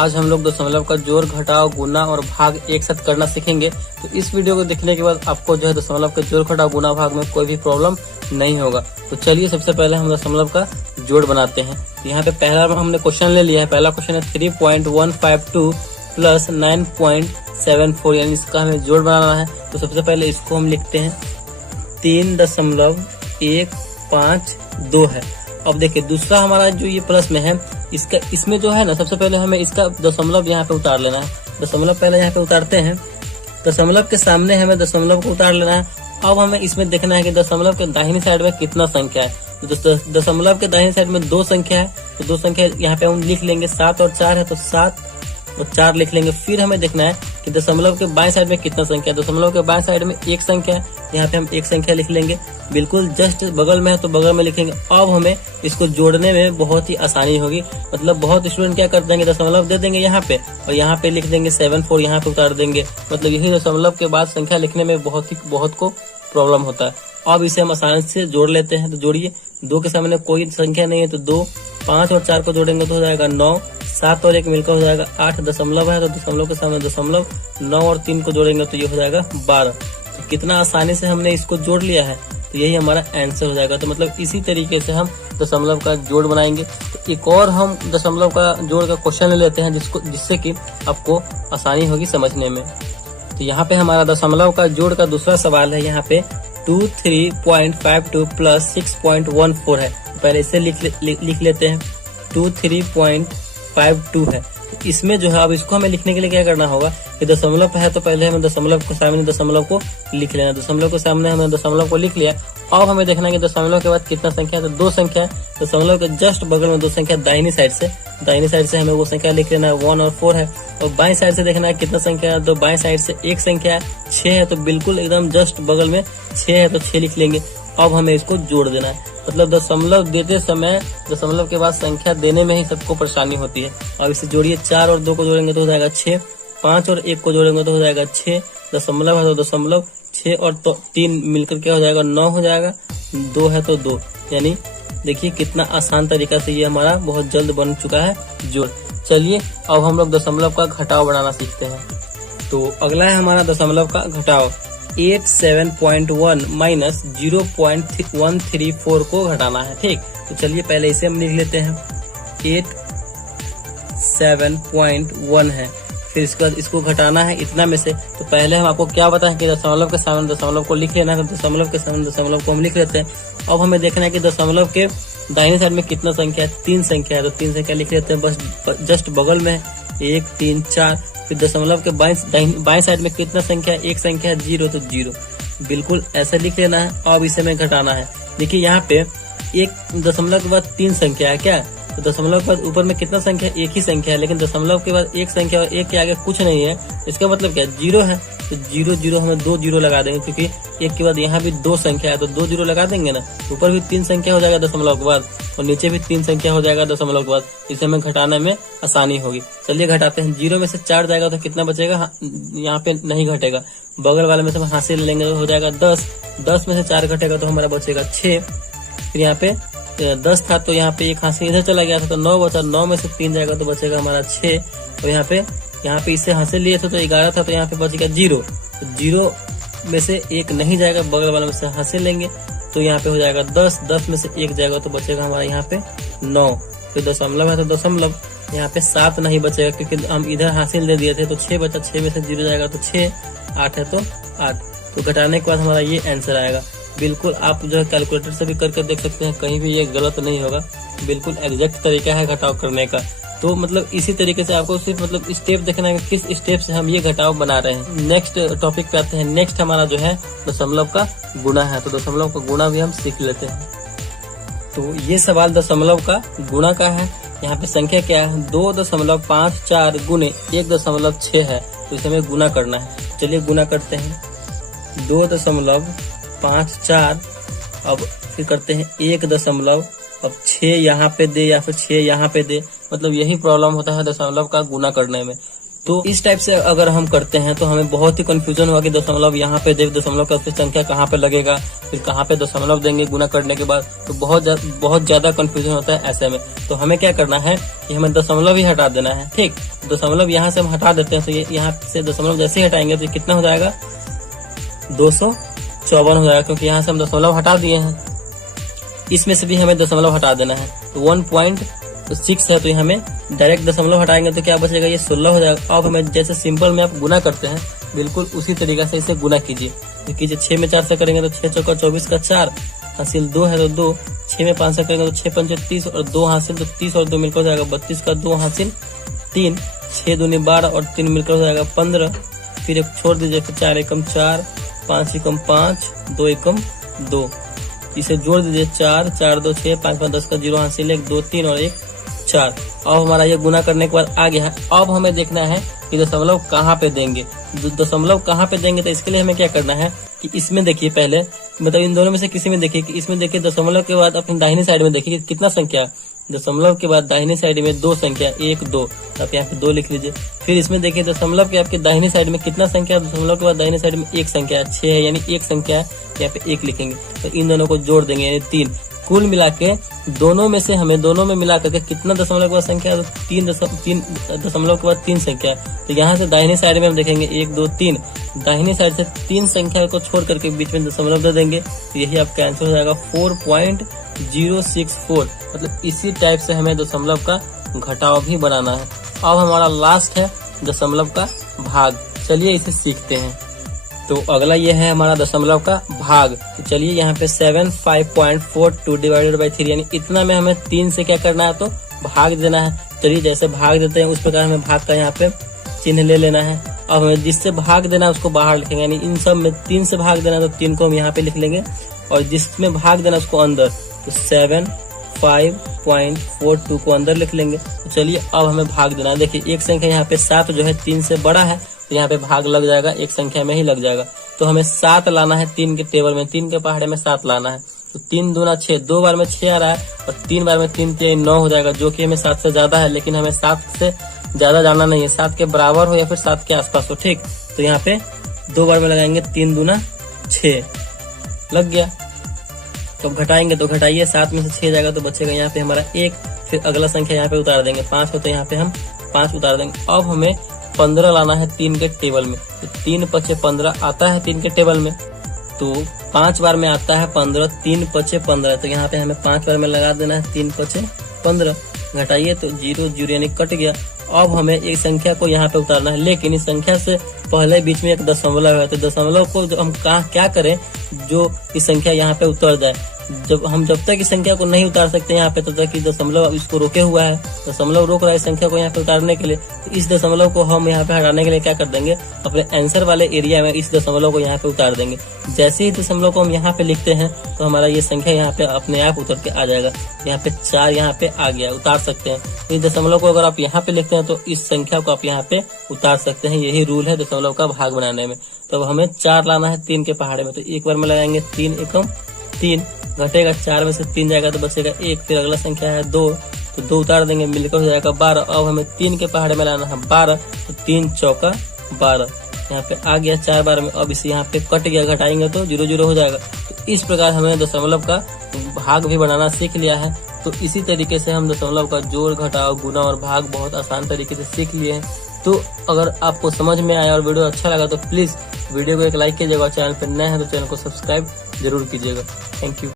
आज हम लोग दशमलव का जोड़, घटाव, गुना और भाग एक साथ करना सीखेंगे। तो इस वीडियो को देखने के बाद आपको जो है दशमलव के जोड़, घटाव, गुना, भाग में कोई भी प्रॉब्लम नहीं होगा। तो चलिए सबसे पहले हम दशमलव का जोड़ बनाते हैं। तो यहाँ पे पहला हमने क्वेश्चन ले लिया है। पहला क्वेश्चन है 3.152 प्लस 9.74, यानी इसका हमें जोड़ बनाना है। तो सबसे पहले इसको हम लिखते हैं 3.152 है। अब देखिए दूसरा हमारा जो ये प्लस में है, इसमें जो है ना, सबसे पहले हमें इसका दशमलव यहाँ पे उतार लेना है। दशमलव पहले यहाँ पे उतारते हैं। दशमलव के सामने हमें दशमलव को उतार लेना है। अब हमें इसमें देखना है कि दशमलव के दाहिनी साइड में कितना संख्या है। तो दशमलव के दाहिनी साइड में 2 संख्या है, तो 2 संख्या यहाँ पे हम लिख लेंगे। 7 और 4 है, तो 7 और 4 लिख लेंगे। फिर हमें देखना है कि दशमलव के बाएं साइड में कितना संख्या है। दशमलव के बाएं साइड में 1 संख्या है, यहाँ पे हम 1 संख्या लिख लेंगे। बिल्कुल जस्ट बगल में है तो बगल में लिखेंगे। अब हमें इसको जोड़ने में बहुत ही आसानी होगी। मतलब बहुत स्टूडेंट क्या कर देंगे, दशमलव दे देंगे यहाँ पे और यहाँ पे लिख देंगे 74, यहाँ पे उतार देंगे। मतलब यही दशमलव के बाद संख्या लिखने में बहुत को प्रॉब्लम होता है। अब इसे हम आसानी से जोड़ लेते हैं। तो जोड़िए, 2 के सामने कोई संख्या नहीं है तो 2, 5 और 4 को जोड़ेंगे तो हो जाएगा 9, 7 और 1 मिलकर हो जाएगा 8। दशमलव है तो दशमलव के सामने दशमलव, 9 और 3 को जोड़ेंगे तो ये हो जाएगा 12। तो कितना आसानी से हमने इसको जोड़ लिया है। तो यही हमारा आंसर हो जाएगा। तो मतलब इसी तरीके से हम दशमलव का जोड़ बनाएंगे। तो एक और हम दशमलव का जोड़ का क्वेश्चन ले लेते हैं जिससे कि आपको आसानी होगी समझने में। तो यहाँ पे हमारा दशमलव का जोड़ का दूसरा सवाल है। यहाँ पे 23.52 प्लस 6.14 है। पहले इसे लिख लेते हैं। 23.52 है। तो इसमें जो है, अब इसको हमें लिखने के लिए क्या करना होगा कि दशमलव है तो पहले हमें दशमलव के सामने दशमलव को लिख लेना। दशमलव के सामने हमने दशमलव को लिख लिया। अब हमें देखना है कि दशमलव के बाद कितना संख्या है। तो 2 संख्या है। दशमलव के जस्ट बगल में 2 संख्या दाहिनी साइड से हमें वो संख्या लिख लेना है। 1 और 4 है। और बाएं साइड से देखना है कितना संख्या है। तो बाएं साइड से 1 संख्या है, 6 है। तो बिल्कुल एकदम जस्ट बगल में 6 है तो 6 लिख लेंगे। अब हमें इसको जोड़ देना है। मतलब दशमलव देते समय दशमलव के बाद संख्या देने में ही सबको परेशानी होती है। अब इसे जोड़िए, 4 और 2 को जोड़ेंगे तो हो जाएगा 6, 5 और 1 को जोड़ेंगे तो हो जाएगा 6। दशमलव है तो दशमलव, 6 और 3 मिलकर क्या हो जाएगा, 9 हो जाएगा। 2 है तो 2, यानी देखिए कितना आसान तरीका से ये हमारा बहुत जल्द बन चुका है जोड़। चलिए अब हम लोग दशमलव का घटाव बनाना सीखते हैं। तो अगला है हमारा दशमलव का घटाव। 87.1 माइनस 0.134 को घटाना है। ठीक, तो चलिए पहले इसे हम लिख लेते हैं। 87.1 है। फिर इसके बाद इसको घटाना है इतना में से। तो पहले हम आपको क्या बताएं कि दशमलव के सामने दशमलव को लिख लेना है। तो दशमलव के सामने दशमलव को हम लिख लेते हैं। अब हमें देखना है कि दशमलव के दाहिने साइड में कितना संख्या है। 3 संख्या है। तो 3 संख्या लिख लेते हैं, बस जस्ट बगल में 1, 3, 4। फिर दशमलव के बाएं साइड में कितना संख्या है, 1 संख्या है, 0 तो 0। बिल्कुल ऐसे लिख लेना है। अब इसे हमें घटाना है। देखिए यहाँ पे 1 दशमलव के बाद 3 संख्या है क्या, तो दशमलव के बाद ऊपर में कितना संख्या है, 1 ही संख्या है। लेकिन दशमलव के बाद 1 संख्या और 1 के आगे कुछ नहीं है। इसका मतलब क्या है, 0 है। तो 0 0 हमें 2 0 लगा देंगे, क्योंकि 1 के बाद यहाँ भी 2 संख्या है तो 2 0 लगा देंगे ना। ऊपर भी 3 संख्या हो जाएगा दशमलव के बाद और नीचे भी 3 संख्या हो जाएगा दशमलव के बाद। इसे हमें घटाने में आसानी होगी। चलिए घटाते हैं। 0 में से 4 जाएगा तो कितना बचेगा, यहाँ पे नहीं घटेगा। बगल वाले में से हम हासिल लेंगे तो हो जाएगा 10। 10 में से 4 घटेगा तो हमारा बचेगा 6। फिर यहाँ पे 10 था तो यहाँ पे 1 हासिल इधर चला गया था तो 9 बचा। 9 में से 3 जाएगा तो बचेगा हमारा 6। और यहाँ पे इससे हासिल लिए थे तो 11 था तो यहाँ पे बच गया 0। तो 0 में से 1 नहीं जाएगा, बगल वाले में से हासिल लेंगे तो यहाँ पे हो जाएगा 10। 10 में से 1 जाएगा तो बचेगा हमारा यहाँ पे 9। फिर दशमलव है तो दशमलव, यहाँ पे 7 नहीं बचेगा क्योंकि हम इधर हासिल दे दिए थे तो 6 बचा। 6 में से 0 जाएगा तो 6। 8 है तो 8। तो घटाने के बाद हमारा ये आंसर आएगा। बिल्कुल आप जो है कैलकुलेटर से भी करके देख सकते हैं, कहीं भी ये गलत नहीं होगा। बिल्कुल एग्जैक्ट तरीका है घटाव करने का। तो मतलब इसी तरीके से आपको सिर्फ मतलब स्टेप देखना है कि किस स्टेप से हम ये घटाव बना रहे हैं। नेक्स्ट टॉपिक पे आते हैं। नेक्स्ट हमारा जो है दशमलव का गुणा है। तो दशमलव का गुणा भी हम सीख लेते हैं। तो ये सवाल दशमलव का गुणा का है। यहाँ पे संख्या क्या है, 2.54 गुने 1.6 है। तो इसे हमें गुना करना है। चलिए गुना करते हैं। 2.54, अब फिर करते हैं 1 अब 6 यहाँ पे दे या फिर 6 यहाँ पे दे। मतलब यही प्रॉब्लम होता है दशमलव का गुना करने में। तो इस टाइप से अगर हम करते हैं तो हमें बहुत ही कंफ्यूजन होगा कि दशमलव यहाँ पे दे, दशमलव का फिर संख्या कहाँ पे लगेगा, फिर कहाँ पे दशमलव देंगे गुना करने के बाद, तो बहुत ज्यादा कंफ्यूजन होता है ऐसे में। तो हमें क्या करना है कि हमें दशमलव ही हटा देना है। ठीक, दशमलव यहाँ से हम हटा देते हैं, तो ये यहाँ से दशमलव जैसे ही हटाएंगे तो कितना हो जाएगा, 254 हो जाएगा, क्योंकि यहाँ से हम दशमलव हटा दिए हैं। इसमें से भी हमें दशमलव हटा देना है, तो 1.6 है, तो हमें डायरेक्ट दशमलव हटाएंगे तो क्या बचेगा, ये 16 हो जाएगा। अब हमें जैसे सिंपल में आप गुना करते हैं बिल्कुल उसी तरीके से इसे गुना कीजिए। तो कीजिए 6 में 4 से करेंगे तो 6 चौका 24 का 4 हासिल 2 है तो 2, 6 में 5 से करेंगे तो 6 पंचे 30 और 2 हासिल, तो 30 और 2 मिलकर हो जाएगा 32 का 2 हासिल 3, 6 दूनी 12 और 3 मिलकर हो जाएगा 15। फिर एक छोड़ दीजिए, फिर 4 एकम 4, 5 एकम 5, 2 एकम 2, इसे जोड़ दीजिए 4, 4 2 6, 5 5 10 का 0 हासिल 1 2 3 और 1 4। अब हमारा ये गुना करने के बाद आ गया है। अब हमें देखना है कि दशमलव कहाँ पे देंगे। दशमलव कहाँ पे देंगे, तो इसके लिए हमें क्या करना है कि इसमें देखिए पहले, मतलब इन दोनों में से किसी में देखिए कि इसमें देखिए दशमलव के बाद अपनी दाहिनी साइड में देखिए कितना संख्या, दशमलव के बाद दाहिनी साइड में 2 संख्या 1 2, आप यहाँ पे 2 लिख लीजिए। फिर इसमें देखिए दशमलव के आपके दाहिनी साइड में कितना संख्या, दशमलव के बाद दाहिनी साइड में 1 संख्या 6 है, यानी 1 संख्या है, यहाँ पे 1 लिखेंगे। तो इन दोनों को जोड़ देंगे यानी 3। कुल मिला के दोनों में से हमें दोनों में मिला करके कितना दशमलव के बाद संख्या है, 3 दशमलव के बाद 3 संख्या है। तो यहाँ से दाहिनी साइड में हम देखेंगे 1 2 3, दाहिनी साइड से 3 संख्या को छोड़ करके बीच में दशमलव दे देंगे, तो यही आपका आंसर हो जाएगा 4.064। मतलब इसी टाइप से हमें दशमलव का घटाव भी बनाना है। अब हमारा लास्ट है दशमलव का भाग, चलिए इसे सीखते हैं। तो अगला ये है हमारा दशमलव का भाग। तो चलिए यहाँ पे 75.42 डिवाइडेड बाई 3, यानी इतना में हमें 3 से क्या करना है, तो भाग देना है। चलिए जैसे भाग देते हैं उस प्रकार हमें भाग का यहाँ पे चिन्ह ले लेना है। अब हमें जिससे भाग देना है उसको बाहर लिखेंगे, यानी इन सब में 3 से भाग देना है तो 3 को हम यहाँ पे लिख लेंगे, और जिसमें भाग देना उसको अंदर, तो 75.42 को अंदर लिख लेंगे। तो चलिए अब हमें भाग देना है। देखिए एक संख्या यहाँ पे 7 जो है 3 से बड़ा है, तो यहाँ पे भाग लग जाएगा, एक संख्या में ही लग जाएगा। तो हमें 7 लाना है 3 के टेबल में, 3 के पहाड़े में 7 लाना है। तो 3 दूना 6, 2 बार में 6 आ रहा है और 3 बार में 3 3 9 हो जाएगा, जो कि हमें 7 से ज्यादा है, लेकिन हमें 7 से ज्यादा जाना नहीं है, 7 के बराबर हो या फिर 7 के आसपास हो। ठीक, तो यहाँ पे 2 बार में लगाएंगे, 3 दूना 6 लग गया। तो घटाएंगे तो घटाइए, 7 में से 6 जाएगा तो बचेगा यहाँ पे हमारा 1। फिर अगला संख्या यहाँ पे उतार देंगे, 5 हो तो यहाँ पे हम 5 उतार देंगे। अब हमें 15 लाना है 3 के टेबल में, तो 3 पचे 15 आता है 3 के टेबल में, तो 5 बार में आता है 15, 3 पचे 15, तो यहाँ पे हमें 5 बार में लगा देना है 3 पचे 15। घटाइए तो 0 0 यानी कट गया। अब हमें एक संख्या को यहाँ पे उतारना है, लेकिन इस संख्या से पहले बीच में एक दशमलव है, तो दशमलव को हम क्या करें जो इस संख्या यहाँ पे उतर जाए। जब तक इस संख्या को नहीं उतार सकते यहाँ पे, तब तक कि दशमलव इसको रोके हुआ है, दशमलव रोक रहा है इस संख्या को यहाँ पे उतारने के लिए। तो इस दशमलव को हम यहाँ पे हटाने के लिए क्या कर देंगे, अपने आंसर वाले एरिया में इस दशमलव को यहाँ पे उतार देंगे। जैसे ही दशमलव को हम यहाँ पे लिखते हैं तो हमारा ये संख्या यहाँ पे अपने आप उतर के आ जाएगा। यहाँ पे 4 यहाँ पे आ गया, उतार सकते हैं। इस दशमलव को अगर आप यहाँ पे लिखते हैं तो इस संख्या को आप यहाँ पे उतार सकते हैं। यही रूल है दशमलव का भाग बनाने में। तो हमें 4 लाना है 3 के पहाड़े में, तो एक बार में लगाएंगे 3 एकम 3, घटेगा 4 में से 3 जाएगा तो बचेगा 1। फिर अगला संख्या है 2, तो 2 उतार देंगे, मिलकर हो जाएगा 12। अब हमें 3 के पहाड़े में लाना है 12, तो 3 चौका 12 यहाँ पे आ गया 4 बार में। अब इसे यहाँ पे कट गया, घटाएंगे तो 0 0 हो जाएगा। तो इस प्रकार हमने दशमलव का भाग भी बनाना सीख लिया है। तो इसी तरीके से हम दशमलव का जोड़ घटाव गुना और भाग बहुत आसान तरीके से सीख लिए हैं। तो अगर आपको समझ में आया और वीडियो अच्छा लगा तो प्लीज वीडियो को एक लाइक कीजिएगा, चैनल पर नए हैं तो चैनल को सब्सक्राइब जरूर कीजिएगा। Thank you.